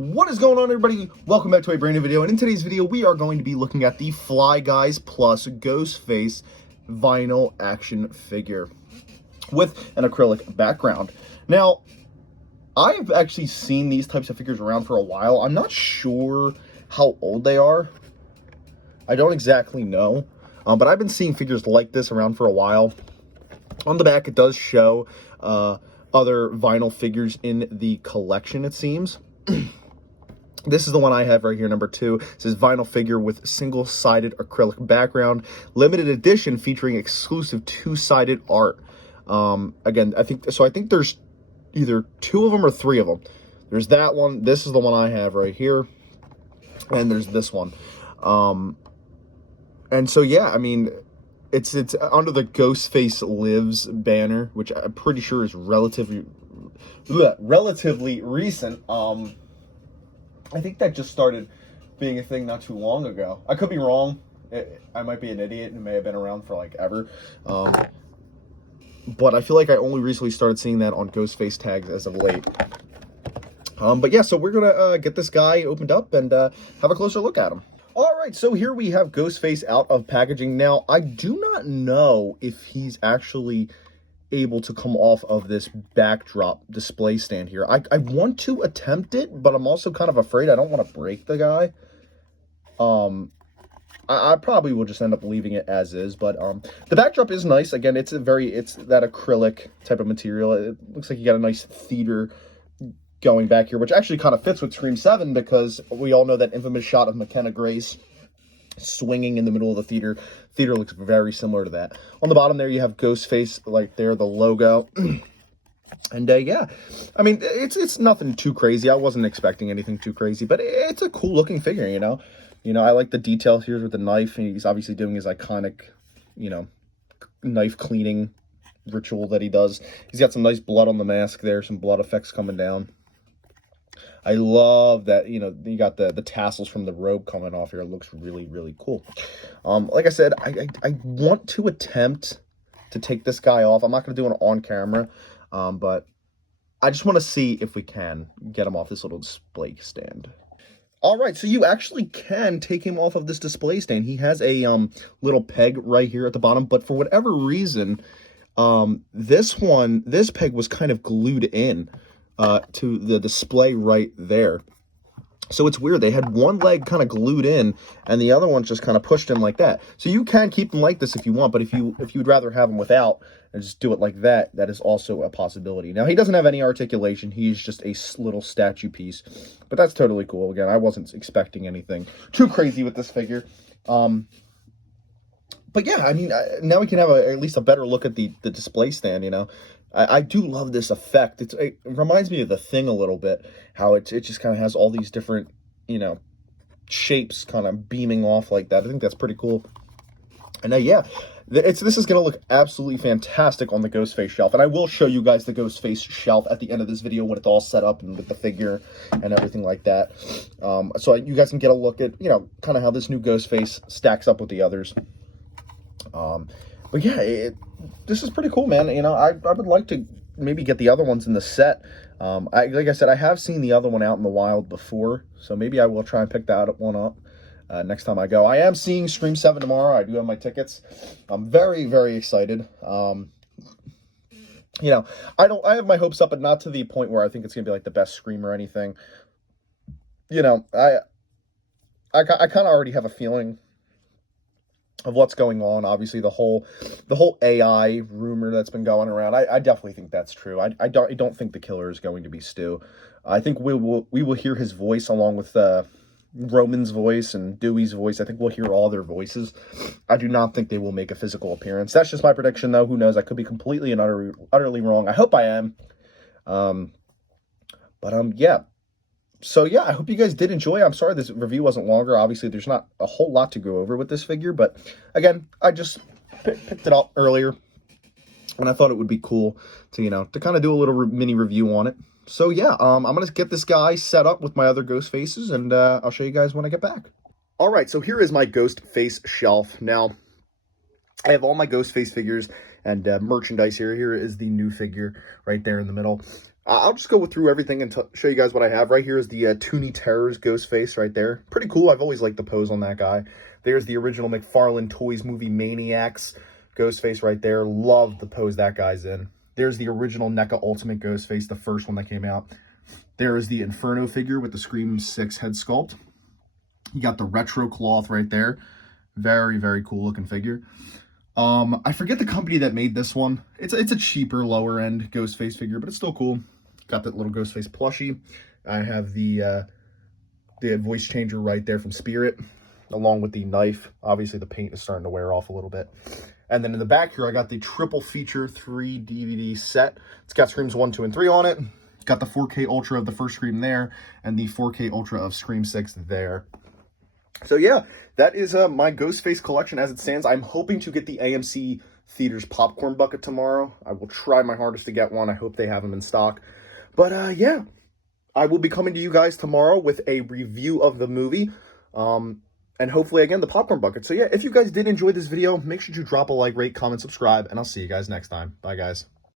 What is going on, everybody? Welcome back to a brand new video, and in today's video we are going to be looking at the Fly Guys Plus GhostFace vinyl action figure with an acrylic background. Now, I've actually seen these types of figures around for a while. I'm not sure how old they are. I don't exactly know, but I've been seeing figures like this around for a while. On the back, it does show other vinyl figures in the collection, it seems. This is the one I have right here, number 2. It says vinyl figure with single-sided acrylic background, limited edition featuring exclusive 2-sided art. Again, I think there's either 2 of them or 3 of them. There's that one. This is the one I have right here, and there's this one. And so yeah, I mean, it's under the GhostFace Lives banner, which I'm pretty sure is relatively recent. I think that just started being a thing not too long ago. I could be wrong. I might be an idiot. It may have been around for like ever. But I feel like I only recently started seeing that on GhostFace tags as of late. But yeah, so we're going to get this guy opened up and have a closer look at him. All right, so here we have GhostFace out of packaging. Now, I do not know if he's actually able to come off of this backdrop display stand here. I want to attempt it, but I'm also kind of afraid. I don't want to break the guy. I probably will just end up leaving it as is, but the backdrop is nice. Again, it's that acrylic type of material. It looks like you got a nice theater going back here, which actually kind of fits with Scream 7 because we all know that infamous shot of McKenna Grace swinging in the middle of the theater. Theater looks very similar to that. On the bottom there, you have GhostFace, like there, the logo. And yeah, I mean, it's nothing too crazy. I wasn't expecting anything too crazy, but it's a cool looking figure, you know. I like the details here with the knife. He's obviously doing his iconic, knife cleaning ritual that he does. He's got some nice blood on the mask there, some blood effects coming down. I love that, you got the tassels from the robe coming off here. It looks really, really cool. Like I said, I want to attempt to take this guy off. I'm not going to do it on camera, but I just want to see if we can get him off this little display stand. All right, so you actually can take him off of this display stand. He has a little peg right here at the bottom, but for whatever reason, this peg was kind of glued in to the display right there. So it's weird. They had one leg kind of glued in and the other one just kind of pushed in like that. So you can keep them like this if you want, but if you'd rather have them without and just do it like that, that is also a possibility. Now, he doesn't have any articulation. He's just a little statue piece, but that's totally cool. Again, I wasn't expecting anything too crazy with this figure. But yeah, I mean, now we can have at least a better look at the display stand, I do love this effect. It reminds me of The Thing a little bit, how it just kind of has all these different, shapes kind of beaming off like that. I think that's pretty cool. And yeah, this is going to look absolutely fantastic on the GhostFace shelf. And I will show you guys the GhostFace shelf at the end of this video when it's all set up and with the figure and everything like that. So you guys can get a look at, kind of how this new GhostFace stacks up with the others. But yeah, this is pretty cool, man. I would like to maybe get the other ones in the set. Like I said, I have seen the other one out in the wild before, so maybe I will try and pick that one up next time I go. I am seeing Scream 7 tomorrow. I do have my tickets. I'm very, very excited. I have my hopes up, but not to the point where I think it's gonna be like the best Scream or anything. I kind of already have a feeling of what's going on. Obviously, the whole AI rumor that's been going around, I definitely think that's true. I don't think the killer is going to be Stu. I think we will hear his voice along with Roman's voice and Dewey's voice. I think we'll hear all their voices. I do not think they will make a physical appearance. That's just my prediction, though. Who knows? I could be completely and utterly wrong. I hope I am. Yeah. So yeah, I hope you guys did enjoy. I'm sorry this review wasn't longer. Obviously, there's not a whole lot to go over with this figure, but again, I just picked it up earlier, and I thought it would be cool to, to kind of do a little mini review on it. So yeah, I'm going to get this guy set up with my other GhostFaces, and I'll show you guys when I get back. All right, so here is my GhostFace shelf. Now, I have all my GhostFace figures and merchandise here. Here is the new figure right there in the middle. I'll just go through everything and show you guys what I have. Right here is the Toonie Terrors GhostFace right there. Pretty cool. I've always liked the pose on that guy. There's the original McFarlane Toys movie Maniacs GhostFace right there. Love the pose that guy's in. There's the original NECA Ultimate GhostFace, the first one that came out. There is the Inferno figure with the Scream 6 head sculpt. You got the retro cloth right there. Very, very cool looking figure. I forget the company that made this one. It's a cheaper, lower end GhostFace figure, but it's still cool. Got that little GhostFace plushie. I have the voice changer right there from Spirit, along with the knife. Obviously, the paint is starting to wear off a little bit. And then in the back here, I got the triple feature 3 DVD set. It's got Screams 1, 2, and 3 on it. Got the 4K Ultra of the first Scream there, and the 4K Ultra of Scream 6 there. So yeah, that is my GhostFace collection as it stands. I'm hoping to get the AMC Theaters popcorn bucket tomorrow. I will try my hardest to get one. I hope they have them in stock. But yeah, I will be coming to you guys tomorrow with a review of the movie. And hopefully, again, the popcorn bucket. So yeah, if you guys did enjoy this video, make sure to drop a like, rate, comment, subscribe, and I'll see you guys next time. Bye, guys.